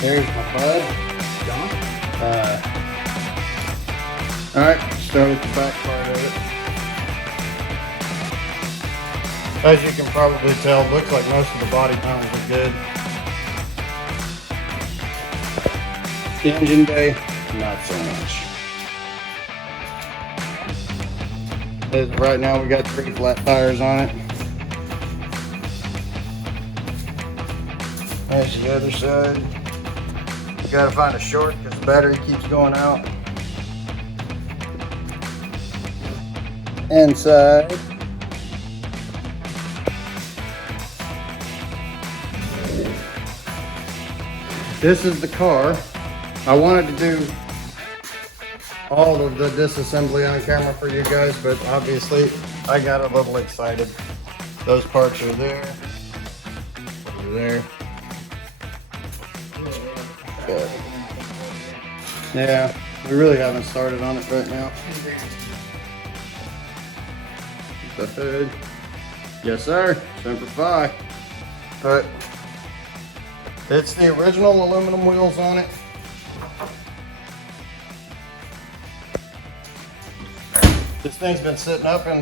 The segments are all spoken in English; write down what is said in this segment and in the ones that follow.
There's my bud, John. Alright, start with the back part of it. As you can probably tell, looks like most of the body panels are good. The engine bay, not so much. As of right now, we got 3 flat tires on it. There's the other side. You gotta find a short because the battery keeps going out. Inside. This is the car. I wanted to do all of the disassembly on camera for you guys, but obviously I got a little excited. Those parts are there. Over there. Good. Yeah, we really haven't started on it right now. The hood. Yes, sir. Semper Fi. But it's the original aluminum wheels on it. This thing's been sitting up in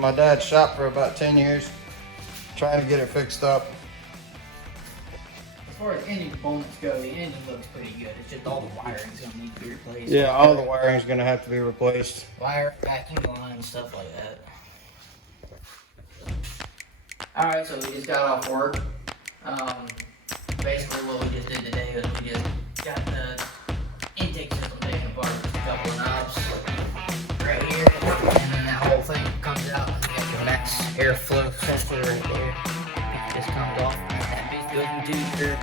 my dad's shop for about 10 years, trying to get it fixed up. As far as engine components go, the engine looks pretty good. It's just all the wiring's gonna need to be replaced. Yeah, all the wiring's gonna have to be replaced. Wire, vacuum line, stuff like that. Alright, so we just got off work. Basically what we just did today was we just got the intake system taken apart. A couple of knobs right here, and then that whole thing comes out. You got your max airflow sensor right there. It just comes off. That bitch goes into your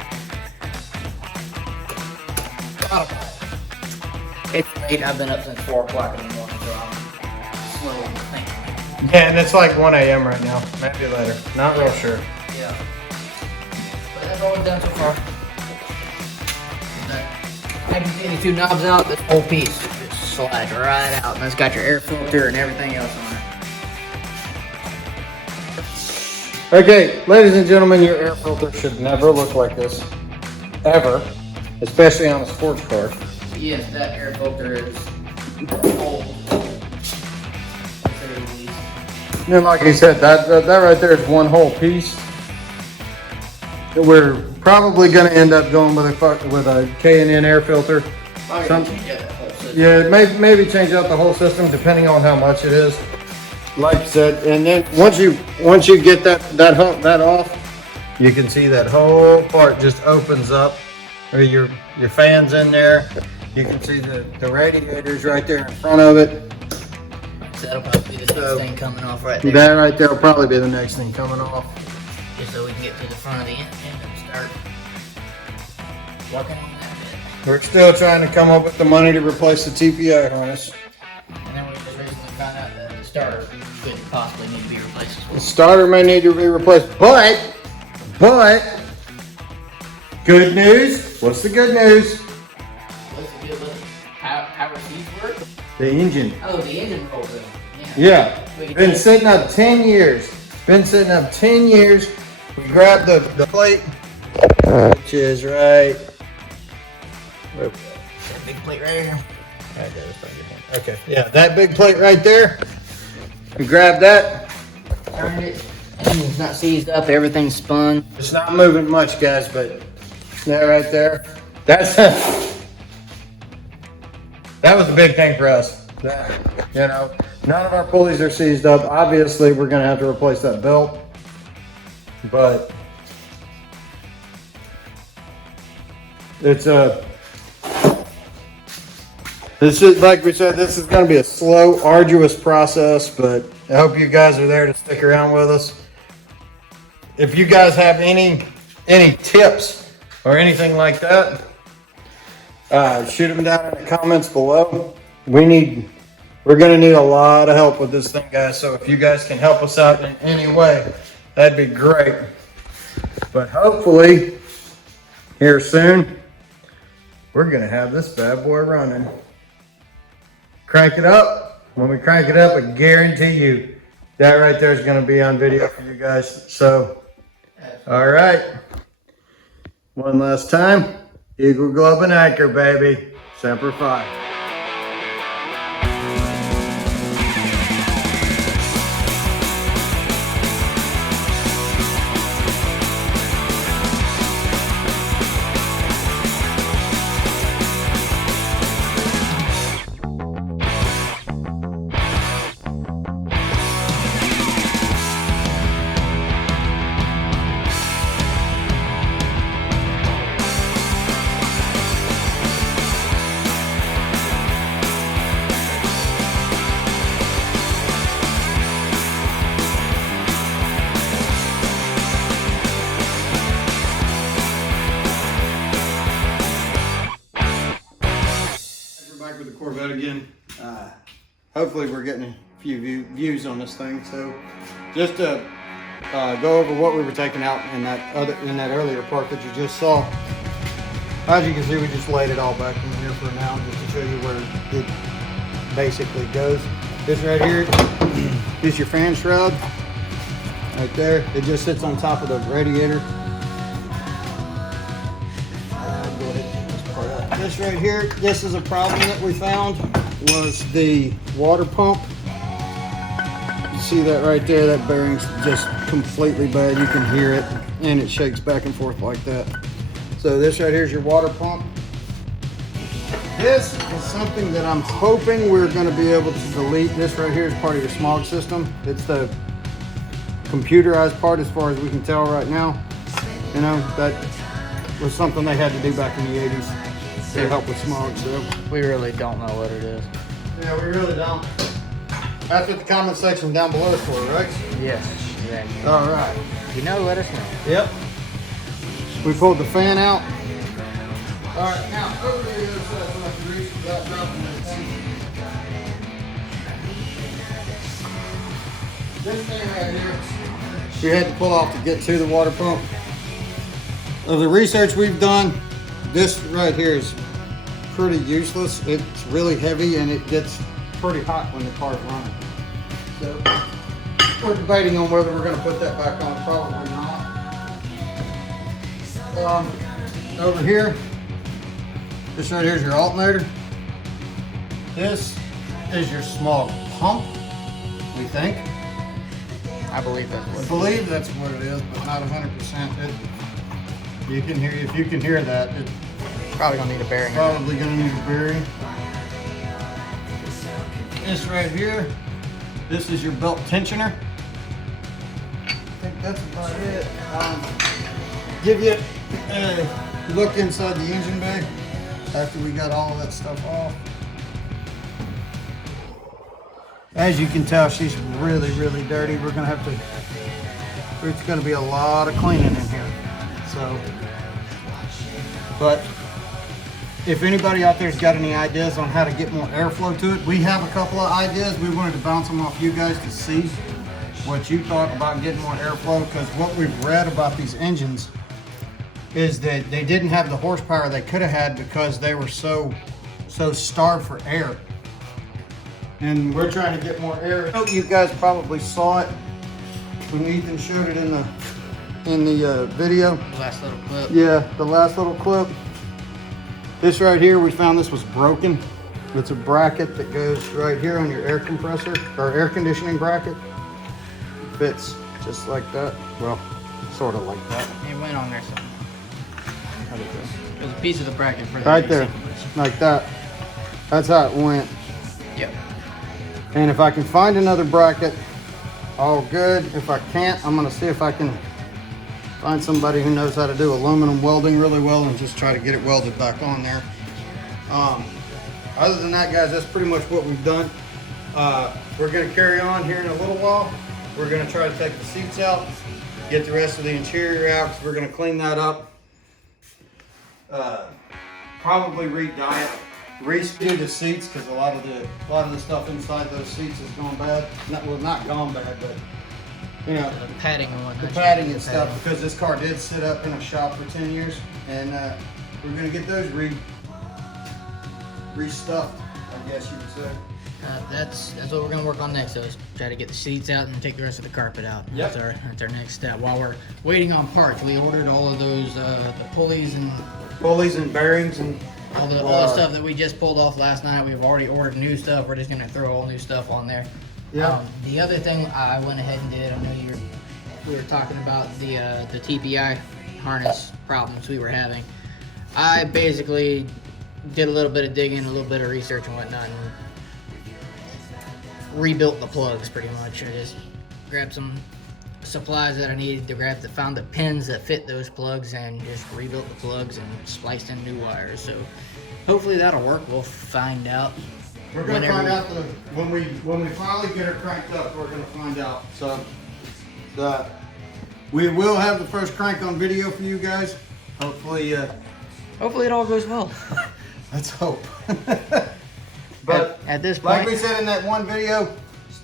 bottom line. It's late. I've been up since 4 o'clock in the morning, so I'm slow on thinking. Yeah, and it's like 1 a.m. right now. Maybe later. Not real sure. Yeah. But that's all we've done so far. I can see the 2 knobs out. This whole piece just slides right out, and it's got your air filter and everything else on it. Okay, ladies and gentlemen, your air filter should never look like this. Ever. Especially on a sports car. Yes, that air filter is old. And like he said, that right there is one whole piece. We're probably going to end up going with a K&N air filter. Yeah, maybe change out the whole system depending on how much it is. Like I said, and then once you get that off, you can see that whole part just opens up. Or your fans in there. You can see the radiators right there in front of it. So that'll probably be the next thing coming off right there. That right there will probably be the next thing coming off. Just so we can get to the front of the engine and start working on that bit. We're still trying to come up with the money to replace the TPI harness. And then we just recently found out that the starter could possibly need to be replaced as well. The starter may need to be replaced, but good news. What's the good news? What's the good look? How receipts work? The engine. Oh, the engine rolls in. Yeah. Been sitting up 10 years. Been sitting up 10 years. We grabbed the plate, which is right. That big plate right here. Okay. Yeah, that big plate right there. We grabbed that. Turned it. Engine's not seized up. Everything's spun. It's not moving much, guys, but that right there. That was a big thing for us. You know, none of our pulleys are seized up. Obviously, we're going to have to replace that belt, but it's this is, like we said, this is going to be a slow, arduous process, but I hope you guys are there to stick around with us. If you guys have any tips or anything like that, shoot them down in the comments below. We're gonna need a lot of help with this thing, guys. So if you guys can help us out in any way, that'd be great. But hopefully, here soon, we're gonna have this bad boy running. Crank it up. When we crank it up, I guarantee you that right there is gonna be on video for you guys. So, all right. One last time. Eagle, globe, and anchor, baby. Semper Fi. Back with the Corvette again. Hopefully we're getting a few views on this thing. So just to go over what we were taking out in that earlier part that you just saw. As you can see, we just laid it all back in here for now, just to show you where it basically goes. This right here is your fan shroud. Right there, it just sits on top of the radiator. This right here, this is a problem that we found, was the water pump. You see that right there, that bearing's just completely bad. You can hear it, and it shakes back and forth like that. So this right here is your water pump. This is something that I'm hoping we're going to be able to delete. This right here is part of your smog system. It's the computerized part as far as we can tell right now. You know, that was something they had to do back in the 80s. To help with smog, so We really don't know what it is. yeah, we really don't. That's what the comment section down below is for, right? Yes, exactly. All right. You know, let us know. Yep. We pulled the fan out. All right, now over to the other side, so I can reach without dropping anything. This thing right here, we had to pull off to get to the water pump. Of the research we've done, this right here is pretty useless. It's really heavy and it gets pretty hot when the car's running. So we're debating on whether we're going to put that back on. Probably not. Over here, this right here is your alternator. This is your small pump, we think. I believe that's what I believe that's what it is, but not 100%. You can hear, if you can hear that, it's probably gonna need a bearing. probably gonna need a bearing. This right here, this is your belt tensioner. I think that's about it. Give you a look inside the engine bay after we got all of that stuff off. As you can tell, she's really, really dirty. We're gonna have to, it's gonna be a lot of cleaning in here. So, but if anybody out there's got any ideas on how to get more airflow to it, we have a couple of ideas. We wanted to bounce them off you guys to see what you thought about getting more airflow, because what we've read about these engines is that they didn't have the horsepower they could have had because they were so starved for air. And we're trying to get more air. I know you guys probably saw it when Ethan showed it in the video. The last little clip. Yeah, the last little clip. This right here, we found this was broken. It's a bracket that goes right here on your air compressor, or air conditioning bracket. It fits just like that. Well, sort of like that. It went on there somewhere. How'd it go? There's a piece of the bracket for the Right there, AC. like that. That's how it went. Yep. And if I can find another bracket, all good. If I can't, I'm gonna see if I can find somebody who knows how to do aluminum welding really well and just try to get it welded back on there. Other than that, guys, that's pretty much what we've done. We're gonna carry on here in a little while. We're gonna try to take the seats out, get the rest of the interior out, because we're gonna clean that up. Probably re-dye it, redo the seats, because a lot of the stuff inside those seats has gone bad. Not gone bad, but you know, The padding and whatnot. the padding and stuff, because this car did sit up in a shop for 10 years, and we're gonna get those re-stuffed I guess you would say. That's what we're gonna work on next. Though, is try to get the seats out and take the rest of the carpet out. Yep. That's our next step. While we're waiting on parts, we ordered all of those the pulleys and Bearings and all the stuff that we just pulled off last night. We've already ordered new stuff. We're just gonna throw all new stuff on there. Yeah. The other thing I went ahead and did, I know we were talking about the TPI harness problems we were having. I basically did a little bit of digging, a little bit of research and whatnot, and rebuilt the plugs pretty much. I just grabbed some supplies that I needed to found the pins that fit those plugs and just rebuilt the plugs and spliced in new wires. So hopefully that'll work. We'll find out. We're gonna find out when we finally get her cranked up. We're gonna find out. So we will have the first crank on video for you guys. Hopefully Hopefully it all goes well. let's hope. But at this point, like we said in that one video,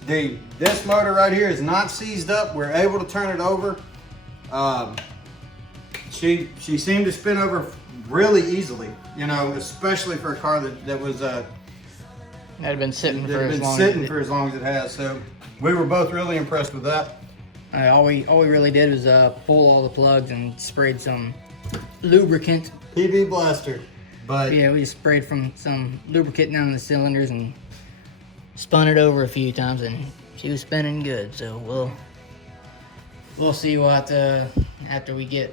this motor right here is not seized up. We're able to turn it over. She seemed to spin over really easily, you know, especially for a car that was that had been sitting for as long as it has. So we were both really impressed with that. all we really did was pull all the plugs and sprayed some lubricant. PB Blaster. But Yeah, we just sprayed some lubricant down the cylinders and spun it over a few times, and she was spinning good. So we'll see what after we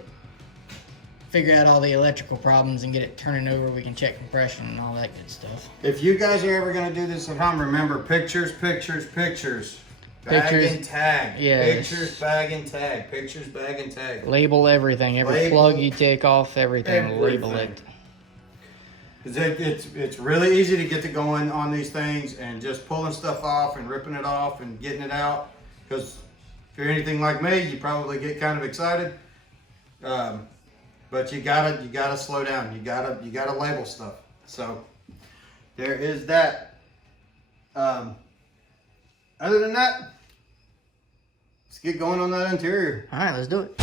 figure out all the electrical problems and get it turning over, we can check compression and all that good stuff. if you guys are ever gonna do this at home, remember pictures. Bag and tag. Yes. Pictures, bag and tag. Pictures, bag and tag. Label everything. Every plug you take off, everything. Label it. It's really easy to get to going on these things and just pulling stuff off and ripping it off and getting it out. Because if you're anything like me, you probably get kind of excited. But you gotta slow down. You gotta label stuff. So there is that. Other than that, let's get going on that interior. All right, let's do it.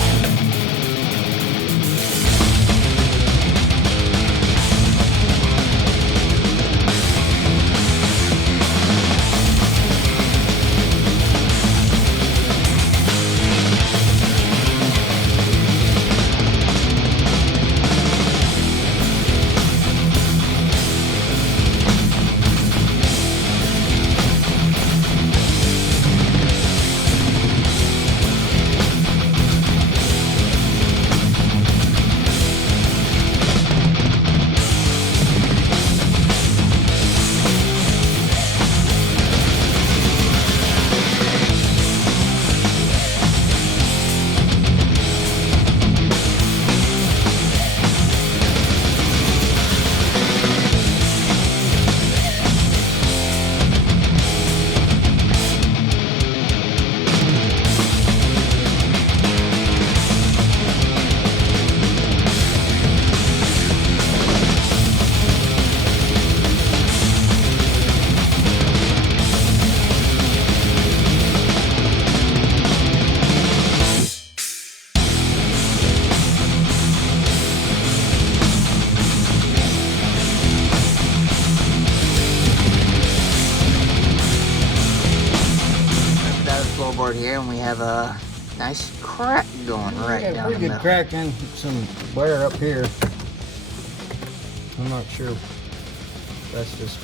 Here, and we have a nice crack going right down Pretty good crack and some wear up here. I'm not sure if that's just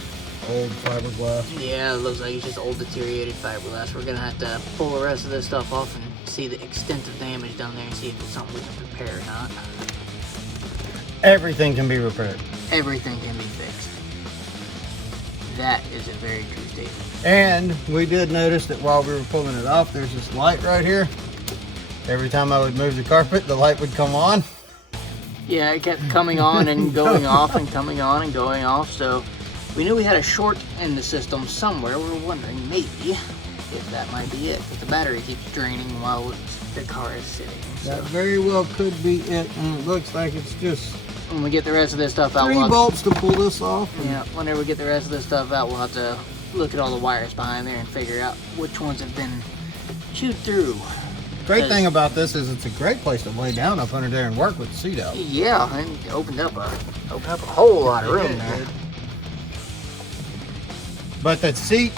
old fiberglass. Yeah, it looks like it's just old deteriorated fiberglass. We're gonna have to pull the rest of this stuff off and see the extent of damage down there and see if it's something we can repair or not. Everything can be repaired. Everything can be fixed. That is a very true statement. And we did notice that while we were pulling it off, there's this light right here. Every time I would move the carpet, the light would come on. Yeah, it kept coming on and going off and coming on and going off. So we knew we had a short in the system somewhere. We were wondering maybe if that might be it. Because the battery keeps draining while the car is sitting. So That very well could be it. And it looks like it's just when we get the rest of this stuff out, 3 bolts to pull this off. Yeah, whenever we get the rest of this stuff out, we'll have to look at all the wires behind there and figure out which ones have been chewed through. Great thing about this is it's a great place to lay down up under there and work with the seat out. Yeah, and it opened up a whole lot of room there. But that seat,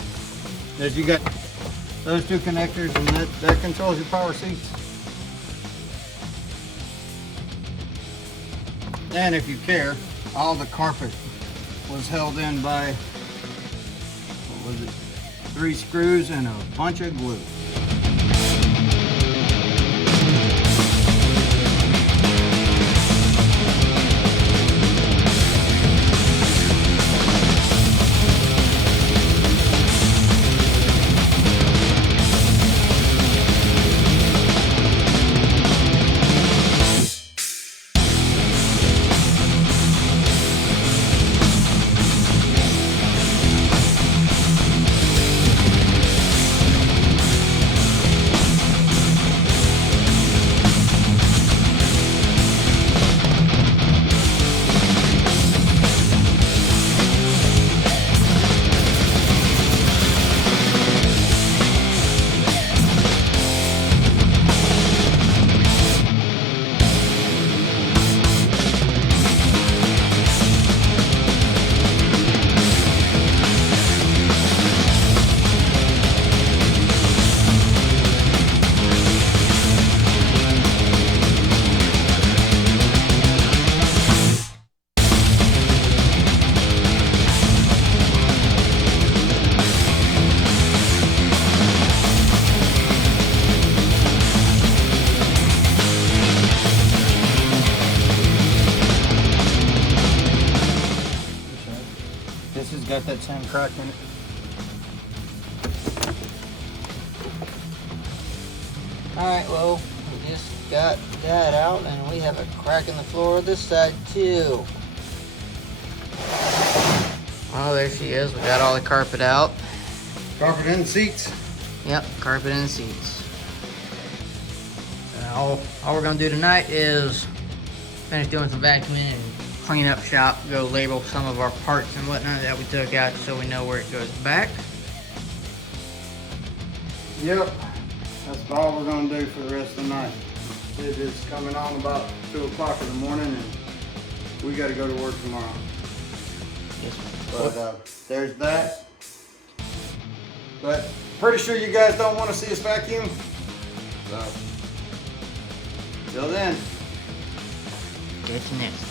as you got those two connectors, and that controls your power seats. And if you care, all the carpet was held in by, what was it, 3 screws and a bunch of glue. This has got that same crack in it. Alright, well, we just got that out and we have a crack in the floor of this side too. Oh, there she is. We got all the carpet out. Carpet in the seats. Yep, carpet in the seats. All we're gonna do tonight is finish doing some vacuuming and clean up shop, go label some of our parts and whatnot that we took out so we know where it goes back. Yep, that's all we're gonna do for the rest of the night. It is coming on about 2 o'clock in the morning and we gotta go to work tomorrow. Yes. But there's that. But pretty sure you guys don't want to see us vacuum. So, till then. Catch you next time.